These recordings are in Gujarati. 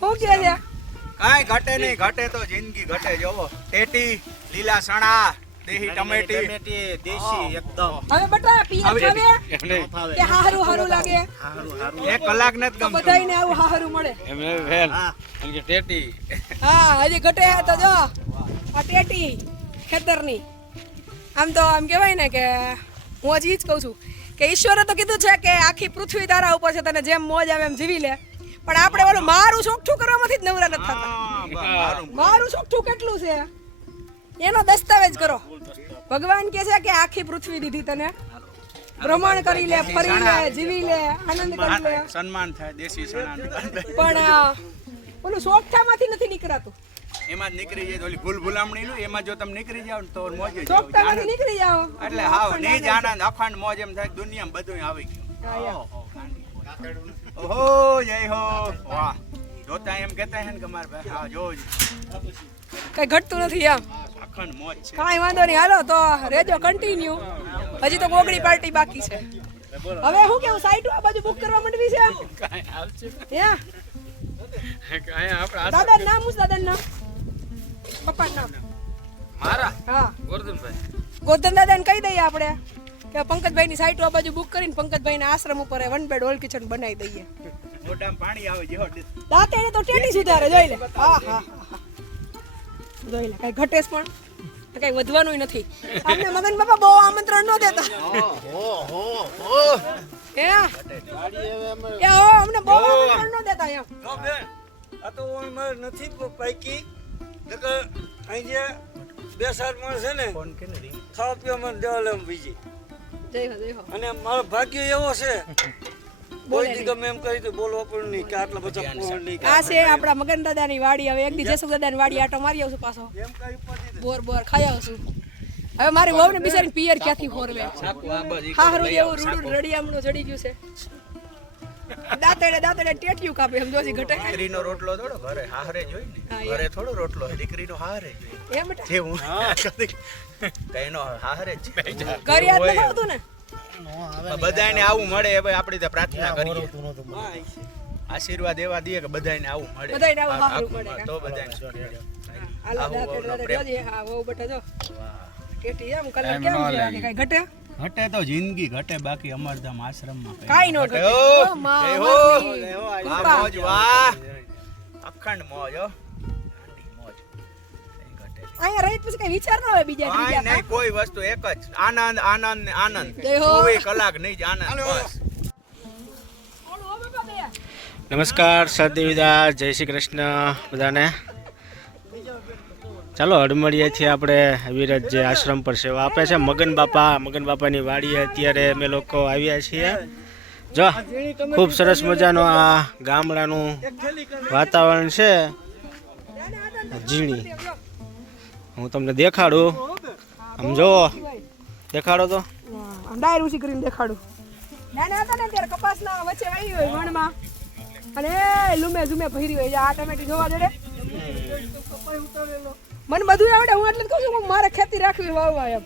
શું કે છે? કાંઈ ઘટે નહીં ઘટે તો જિંદગી ઘટે જોવો ટેટી લીલા સણા દેહી ટમેટી. ટમેટી દેશી એકદમ. હવે બટા હવે ખાવે? કે હારું હારું લાગે? હારું હારું. એક કલાક ને ગમતું. બધાયને આવું હારું મળે. એમને વેલ હા. એમ કે ટેટી. હા હજી ઘટે હે તો જો. આ ટેટી ખેતરની. આમ તો આમ કહેવાય ને કે હું હજી જ કહું છું કે ઈશ્વરે તો કીધું છે કે આખી પૃથ્વી તારા ઉપર છે તને જેમ મોજ આવે એમ જીવી લે. પણ આપણે ઓલું મારું ચોખ્ઠું કરવામાંથી જ નવરા નથી થતા. મારું ચોખ્ઠું કેટલું છે? એનો દસ્તાવેજ કરો. ભગવાન કે છે કે આખી પૃથ્વી દીધી તને. ભ્રમણ કરી લે ફરી લે જીવી લે આનંદ કરી લે. સન્માન થાય દેશી પણ ઓલું ચોખ્ઠામાંથી નથી નીકળાતું. એમાં નીકળી જાય ઓલી ભૂલ ભૂલામણી નું એમાં જો તમે નીકળી જાવ તો મોજ જ જાવ. નીકળી જાઓ. એટલે હાવ નહીં જ આનંદ અખંડ મોજ એમ થાય દુનિયામાં બધું આવી ગયું. ઓહો જય હો. વાહ. જોતા એમ કહેતા હે ને કે ભાઈ હા જોજ કઈ ઘટતું નથી આમ અખંડ મોજ છે. કાંઈ વાંધો નહીં. હાલો તો રેજો કન્ટિન્યુ હજી તો ગોગડી પાર્ટી બાકી છે. હવે હું કેવું સાઈટ આ બાજુ બુક કરવા માંડવી છે કાંઈ આવશે હે? કાંઈ આપણે દાદા નામ હું દાદા નામ? પપ્પા નામ? મારા? હા. ગોરધનભાઈ. ગોધન દાદાને કહી દઈએ આપણે. કે પંકજભાઈ ની સાઈટ આ બાજુ બુક કરીને પંકજભાઈ ના આશ્રમ ઉપર વન બેડ ઓલ કિચન બનાવી દઈએ. મોઢામાં પાણી આવે જેવો દાંત એને તો ટેટી સુધારે જોઈ લે. હા હા હા. જોઈ લે કઈ ઘટેશ પણ. કઈ વધવાનું નથી. અમને મગન બાપા બહુ આમંત્રણ ન દેતા. એ અમને બહુ આમંત્રણ ન દેતા એમ આ તો હું મારે નથી પૈકી. અહીં જે બે સાત માણસ છે ને? ખાવા પીવા મને દેવાલે બીજી. અને મારો ભાગ્ય એવો છે. બોલે ગમે એમ કરી તો બોલવા પણ નહીં કે આટલા બધા પૂર્ણ નહીં આ છે આપણા મગન દાદાની વાડી. હવે એક દી જસુ દાદાની વાડી આટો મારી આવશું પાછો. એમ બોર બોર ખાઈ આવશું હવે મારી વહુ ને બિચારી પિયર ક્યાંથી ઈ હા લઈ એવું રૂડું રડિયામણું ચડી ગયું છે. દાંતડે દાંતડે ટેટિયું કાપે. એમ જોજી ઘટે દીકરીનો રોટલો થોડો ઘરે હારે જોઈ ને ઘરે થોડો રોટલો દીકરીનો હારે જોઈ એમ જે હું કઈનો હારે જ યાદ નથી આવતું ને? બધાને આવું મળે એ ભાઈ આપણી તો પ્રાર્થના કરીએ. આશીર્વાદ એવા દઈએ કે બધાને આવું મળે. બધાને આવું આ- હારું મળે, તો બધાને આલા દાંતડે દાંતડે પ્રેમ. હા વહુ બટા જો. કેટી એમ કલર કેમ છે કઈ ઘટે? ઘટે તો જિંદગી ઘટે બાકી અમરધામ આશ્રમમાં કંઈ નો ઘટે. ઓ, માં. મોજ વાહ. અખંડ મોજ હો. અહીંયા રહી પછી કઈ વિચાર ના હોય બીજા કાંઈ ત્રીજા નહીં કોઈ વસ્તુ એક જ. આનંદ આનંદ ને આનંદ કોઈ ચોવીસ કલાક નહીં જ આનંદ બસ. નમસ્કાર સદવિદા જય શ્રી કૃષ્ણ બધાને. ચાલો હડમડીએ છીએ આપણે વિરજ જે આશ્રમ પર સેવા આપે છે. મગન બાપા, મગન બાપાની વાડીએ અત્યારે અમે લોકો આવ્યા છીએ. જો, ખૂબ સરસ મજાનું આ ગામડાનું વાતાવરણ છે. ઝીણી. હું તમને દેખાડું. આમ જુઓ. દેખાડો તો. ડાયર ઉછી કરીને દેખાડું. નાના હતા ને ત્યારે કપાસના વચ્ચે વાવી હોય વણમાં. અને લુમે ઝુમે ભરી હોય. આ ટમેટી જોવા જડે. મને બધું આવડે હું એટલે કહું છું મારે ખેતી રાખવી વાવવા એમ.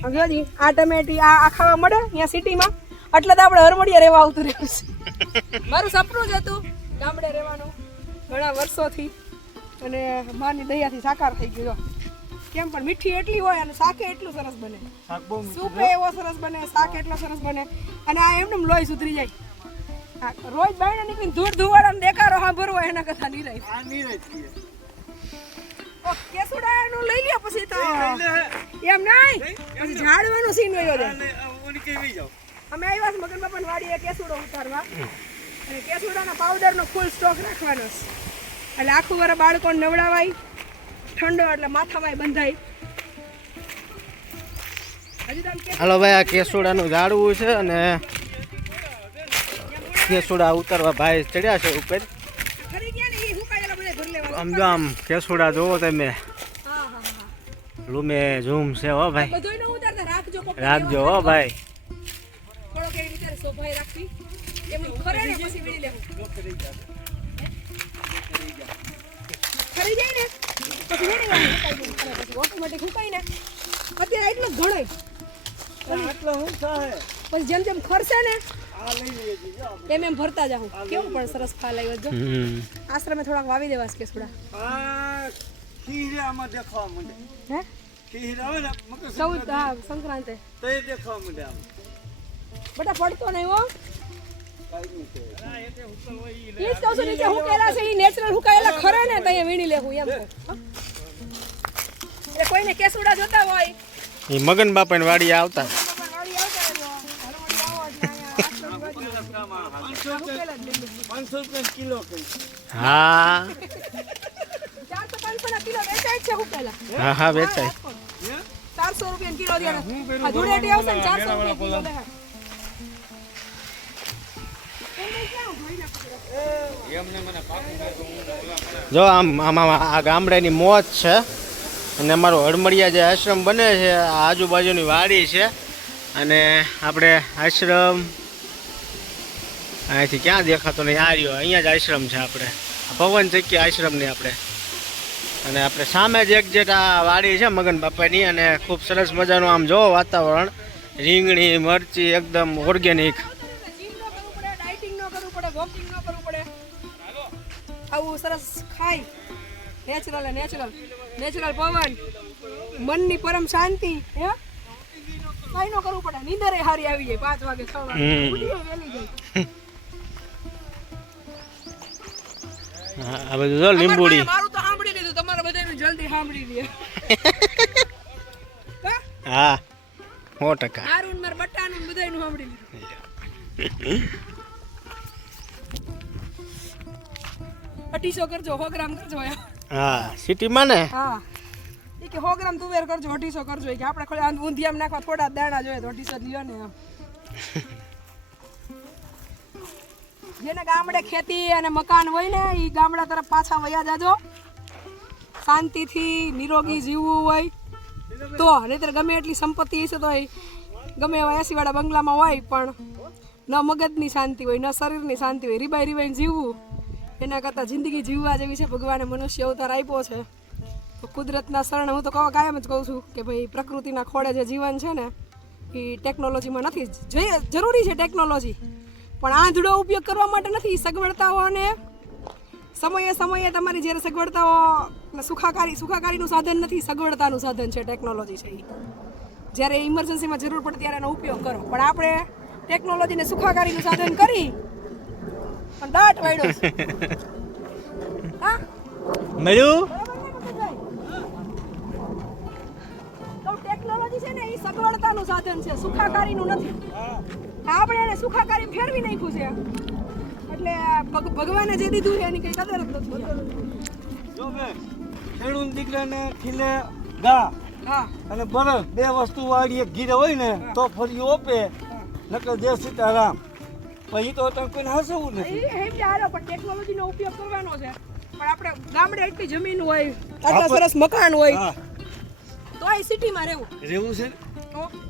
સમજો આ ટમેટી આ આ ખાવા મળે અહીંયા સિટીમાં? એટલે તો આપણે હરમડિયા રહેવા આવતું રહ્યું છે. મારું સપનું જ હતું ગામડે રહેવાનું ઘણા વર્ષોથી. અને માની દયાથી સાકાર થઈ ગયો. કેમ પણ મીઠી એટલી હોય અને શાકે એટલું સરસ બને. સૂપે એવો સરસ બને શાક એટલો સરસ બને. અને આ એમને લોહી સુધરી જાય. રોજ બાયણે નીકળીને ધૂળ ધુવાડા દેખાડો સાંભળવો એના કરતા નીરાય. ઓ, કેસુડાનું લઈ લ્યો પછી તો. એમ નહીં? પછી ઝાડવાનું સીન વયો જાઓ અમે આવ્યા છે મગન બાપાની વાડીએ કેસુડો ઉતારવા. અને કેસુડાના પાવડરનો ફૂલ સ્ટોક રાખવાનો છે. એટલે આખું વર બાળકો નવડાવાય. ઠંડો એટલે માથામાં બંધાય. હાલો ભાઈ આ કેસુડાનું ઝાડવું છે અને કેસુડા ઉતારવા ભાઈ ચડ્યા છે ઉપર ખરી ગયા ને એ હુકાયેલા બધા ભરી લેવાના. આમ જો આમ કેસુડા જોવો તમે. હા, હા, હા. રૂમે ઝૂમ છે હો ભાઈ. રાખજો હો ભાઈ પછી જેમ જેમ ખરશે ને એમ એમ ભરતા જાઉં કેવું પણ સરસ ફાલ આવ્યો જો. આશ્રમે થોડાક વાવી દેવા કે કેસુડા આ ખીર આમાં દેખાવા માંડે. હે? ખીર આવે ને મકર સંક્રાંતિ, હા સંક્રાંતિ. તો એ દેખાવા માંડે આમ. બટા પડતો નહીં હો. કાંઈ નહીં છે. ઈ હા. હા હા વેચાય. જો આમ આમાં આ ગામડાની મોજ છે અને અમારો હળમળિયા જે આશ્રમ બને છે, આ આજુબાજુની વાડી છે અને આપણે આશ્રમ અહીંથી ક્યાં દેખાતો નહીં? આ રહ્યો. અહીંયા જ આશ્રમ છે આપણે. પવન ચક્કી આશ્રમની આપણે. અને આપણે સામે જ એક્ઝેક્ટ આ વાડી છે મગન બાપાની અને ખૂબ સરસ મજાનું આમ જો વાતાવરણ. રીંગણી મરચી એકદમ ઓર્ગેનિક આવું સરસ ખાય. નેચરલ નેચરલ નેચરલ પવન. મનની પરમ શાંતિ હે? કઈ ન કરવું પડે. નીંદર હારી આવી જાય પાંચ વાગે છ વાગે. વેલી જાય આ બધું જો લીંબુડી. મારું તો સાંભળી લીધું તમારે બધાનું જલ્દી સાંભળી લે. હા? હા સો ટકા. મારું મારા બટાનું બધાય બધાયનું સાંભળી લીધું. અઢીસો કરજો સો ગ્રામ કરજો. હા સિટીમાં ને? હા. એ કે સો ગ્રામ તુવેર કરજો અઢીસો કરજો. કે આપણે ખોલી ઊંધિયામાં નાખવા થોડા દાણા જોઈએ તો અઢીસો જ લ્યો ને જેને ગામડે ખેતી અને મકાન હોય ને એ ગામડા તરફ પાછા વયા જાજો. શાંતિથી, નિરોગી જીવવું હોય. તો નહીતર ગમે એટલી સંપત્તિ હશે તો ગમે એવા એસી વાળા બંગલામાં હોય, પણ ન મગજની શાંતિ હોય, ન શરીરની શાંતિ હોય. રીબાઈ રીબાઈને જીવવું, એના કરતાં જિંદગી જીવવા જેવી છે. ભગવાને મનુષ્ય અવતાર આપ્યો છે. તો કુદરતના શરણે હું તો કહો કાયમ જ કહું છું કે ભાઈ, પ્રકૃતિના ખોળે જે જીવન છે ને એ ટેકનોલોજીમાં નથી જોઈએ, જરૂરી છે ટેકનોલોજી. પણ આંધળો ઉપયોગ કરવા માટે નથી સગવડતાઓને. સમયે સમયે તમારી જ્યારે સગવડતાઓ સુખાકારી સુખાકારીનું સાધન નથી સગવડતાનું સાધન છે ટેકનોલોજી છે એ જ્યારે ઇમરજન્સીમાં જરૂર પડે ત્યારે એનો ઉપયોગ કરો. પણ આપણે ટેકનોલોજીને સુખાકારીનું સાધન કરી પણ દાટ વાળ્યો હા? મળ્યું? ટેકનોલોજી છે ને એ સગવડતાનું સાધન છે સુખાકારીનું નથી. આપણે એને સુખાકારી ફેરવી નાખ્યું છે. એટલે ભગ- ભગવાને જે દીધું છે એની કઈ કદર જ નથી ખેડૂત દીકરાને ખીલે ગા. અને બરસ બે વસ્તુ વાળી એક ગીરે હોય ને તો ફરી ઓપે. નકર જય સીતારામ. પછી તો તમે કોઈને હસવું નથી. એમ ચાલો પણ ટેકનોલોજીનો ઉપયોગ કરવાનો છે. પણ આપણે ગામડે એટલી જમીન હોય આટલા સરસ મકાન હોય તો એ સિટીમાં રહેવું. રહેવું છે ઓકે તો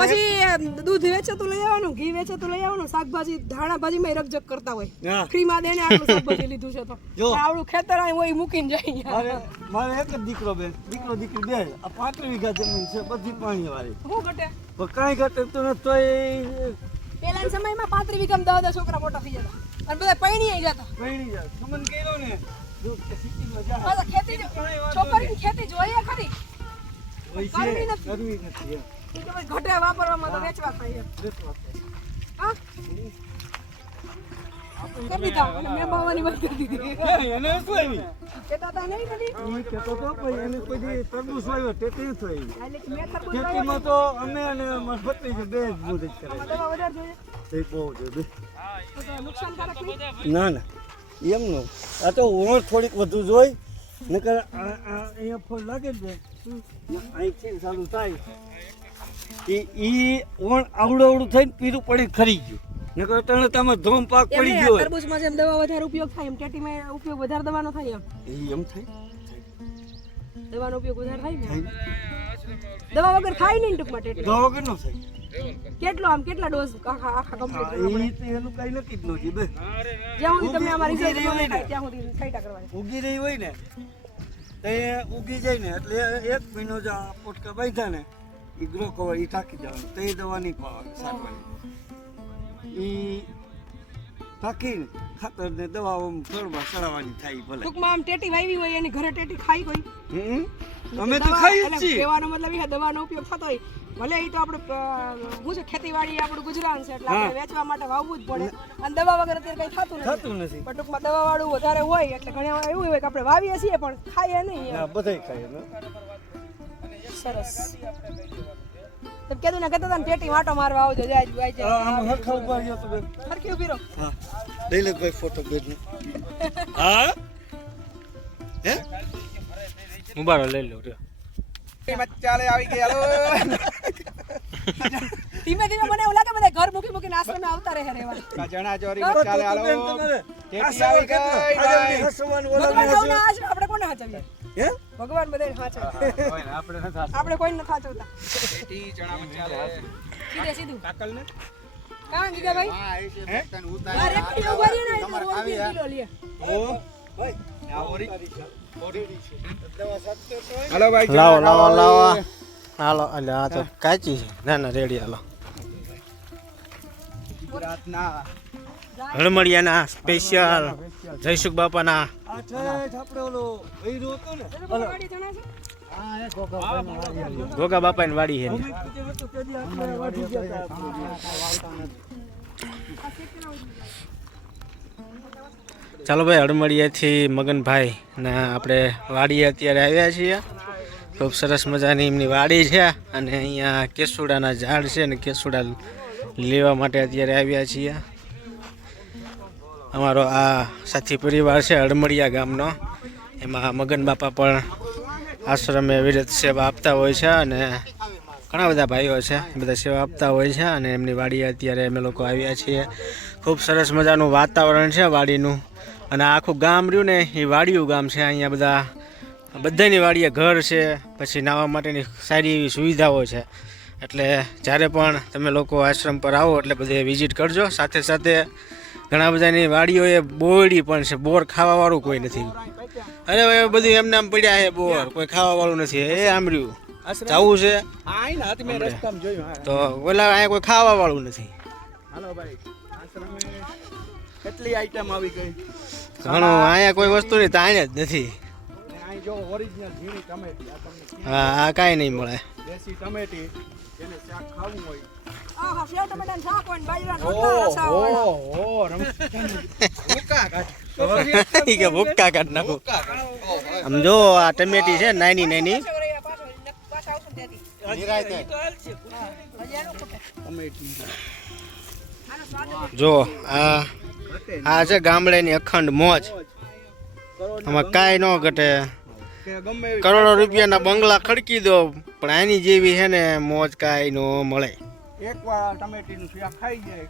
પછી દૂધ વેચે તો લઈ આવવાનું ઘી વેચે તો લઈ આવવાનું શાકભાજી ધાણા ભાજીમાં રકજક કરતા હોય. ફ્રી માં દેને આટલું શાકભાજી લીધું છે તો. આવડું ખેતર આય હોય મૂકીને જાય મારે એક જ દીકરો બે દીકરો દીકરી બે આ પાંત્રીસ વીઘા જમીન છે બધી પાણી વાળી હું ઘટે? પણ કાંઈ ઘટે તો નથી તો એ પેલાના સમયમાં પાંત્રી વીઘા દસ દસ છોકરા મોટા થઈ જતા. અને બધા પૈણી જતા. પૈણી જાય. સુમન કર્યો ને ખેતી જો- છોકરીની ખેતી જોઈએ ખરી. કરવી નથી. કરવી નથી કે ભાઈ ઘટે વાપરવામાં તો વેચવા થાય એમ. વેચવા હા? કરી દીધા અને મેં બાવાની વાત કરી દીધી. એને શું આવી? કહેતા હતા નહીં કદી ઈ કહેતો તો પણ એને કોઈ તરબૂચ વાવ્યો તે તે એટલે મેં તરબૂચ ખેતીમાં તો અમે અને બે જ મદદ કરે દવા વધારે જોઈએ. બહુ બે. નુકસાનકારક નહીં? ના એમ એમનું આ તો ઓણ થોડીક વધુ જોઈ નકર આ અહીંયા ફોન લાગે છે. અહીંથી ચાલુ થાય. એ ઈ ઓણ આવડું આવડું થઈને પીરું પડી ખરી ગયું. નકર તણતામાં ધોમ પાક પડી ગયો તરબૂચમાં જેમ દવા વધારે ઉપયોગ થાય એમ ટેટીમાં ઉપયોગ વધારે દવાનો થાય એમ. એમ થાય? દવાનો ઉપયોગ વધારે થાય ને? દવા વગર ખાય નહીં ટૂંકમાં ટેટી. દવા વગર નો થાય. કેટલો આમ કેટલા ડોઝ આખા આખા કમ્પ્લીટ એનું કઈ નક્કી જ નથી બે જ્યાં સુધી તમને અમારી ઉગી રહી હોય ને. ત્યાં સુધી છાંટા કરવાની. ઉગી રહી હોય ને તે ઉગી જાય ને એટલે એક મહિનો જ પોટકા બાંધ્યા ને એ ગ્રો કવર એ ટાંકી જવાનું તો દવા એ ખાતર ને દવાઓ ફળમાં ચડાવવાની થાય ભલે. ટૂંકમાં આમ ટેટી વાવી હોય એની ઘરે ટેટી ખાઈ હમ? અમે તો ખાઈ જ છીએ. કહેવાનો મતલબ એ દવાનો ઉપયોગ થતો હોય. ભલે એ તો આપણે હું છે ખેતીવાડી આપણું ગુજરાન છે એટલે આપણે વેચવા માટે વાવવું જ પડે. અને દવા વગર અત્યારે કઈ થતું નથી. થતું નથી. પણ ટૂંકમાં દવા વાળું વધારે હોય એટલે ઘણા એવું હોય કે આપણે વાવીએ છીએ પણ ખાઈએ નહીં બધા ખાઈએ સરસ. તમે કીધું ને કહેતા હતા ને ટેટી માટો મારવા આવજો જાય જાય. જાય આમ હરખા ઊભા રહ્યો તો બેન. ઊભી રહો. હા. દૈલતભાઈ ફોટો બેન હા? હે? મુબારો લઈ લો રહ્યો. ચાલે આવી ગયા ધીમે ધીમે મને એવું લાગે બધા ઘર મૂકી મૂકીને આશ્રમે આવતા રહે રહેવા. ચણા ચોરી ચાલે આલો ટેટી આવી ગઈ, આપણે કોને હાચવીએ? હે? ભગવાન બધાને હાચવે આપણે હાચવતા ટેટી ચણા ચાલે. સીધે સીધું. કાકલ ને કાં ગીગા ભાઈ આ રેકડી ઊભા રહ્યો ને એટલે રોલ કિલો લે. ઓ ભાઈ. આ ઓરી. દવા સાચતો તો હોય. હાલો ભાઈ લાવો લાવો લાવો. લાવો. હાલો એટલે આ તો કાચી છે. ના ના રેડી હાલો. ગુજરાતના સ્પેશિયલ જયસુખ બાપાના આ ઠેઠ આપણે ઓલો વૈરો હતો ને. ગાડી જણા છે? ગોગા બાપાની વાડી છે. ચાલો ભાઈ હળમડિયાથી મગનભાઈ ને આપણે વાડીએ અત્યારે આવ્યા છીએ. ખૂબ સરસ મજાની એમની વાડી છે અને અહીંયા કેસુડાના ઝાડ છે ને કેસુડા લેવા માટે અત્યારે આવ્યા છીએ. અમારો આ સાથી પરિવાર છે હળમડિયા ગામનો. એમાં મગન બાપા પણ આશ્રમે વિરત સેવા આપતા હોય છે અને ઘણા બધા ભાઈઓ છે, એ બધા સેવા આપતા હોય છે અને એમની વાડીએ અત્યારે અમે લોકો આવ્યા છીએ. ખૂબ સરસ મજાનું વાતાવરણ છે વાડીનું. અને આખું ગામ રહ્યું ને, એ વાડીયું ગામ છે, અહીંયા બધા, બધાની વાડીએ ઘર છે, પછી નાહવા માટેની સારી એવી સુવિધાઓ છે. એટલે જ્યારે પણ તમે લોકો આશ્રમ પર આવો એટલે બધે વિઝિટ કરજો. સાથે સાથે ઘણા બધાની વાડીઓએ બોરડી પણ છે. બોર ખાવાવાળું કોઈ નથી. અરે હવે બધું એમને આમ પડ્યા છે બોર. કોઈ ખાવાવાળું નથી. એ આમ જવું છે. તો ઓલા અહીંયા કોઈ ખાવાવાળું નથી. હાલો ભાઈ કેટલી આઈટમ આવી ગઈ? ઘણું. અહીંયા કોઈ વસ્તુ નહીં તો અહીંયા જ નથી. અહીં જો ઓરિજિનલ ઝીણી ટમેટી આ તમને હા આ કાંઈ નહીં મળે. દેશી ટમેટી જેને શાક ખાવું હોય. આહા સેવ ટમેટાનું શાક હોય ને બાજરાના રોટલા રસાવાળા. ઓહો રમ ભૂકા કાઢ ઈ કે ભૂક્કા કાઢ નાખો. આમ જો આ ટમેટી છે નાની નાની. એનું જ આ આ છે ગામડેની અખંડ મોજ. આમાં કાંઈ ન ઘટે. કરોડો રૂપિયાના બંગલા ખડકી દો પણ આની જેવી છે ને મોજ કાંઈ ન મળે. એકવાર ટમેટીનું શાક ખાઈ જાય.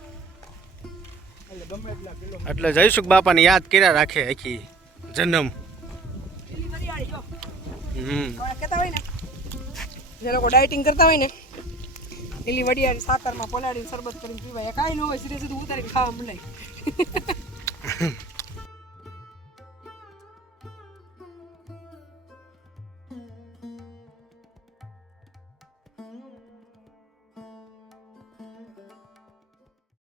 એટલે ગમે એટલા કિલો જયસુખ બાપાને યાદ કર્યા રાખે આખી જન્મ. જો. હમ. હવે કહેતા હોય ને જે લોકો ડાયટિંગ કરતા હોય ને લીલી વડિયાળી સાકરમાં પલાળીને શરબત કરીને પીવાય. એ કાંઈ ન હોય સીધે સીધું ઉતારીને ખાવા મંડાય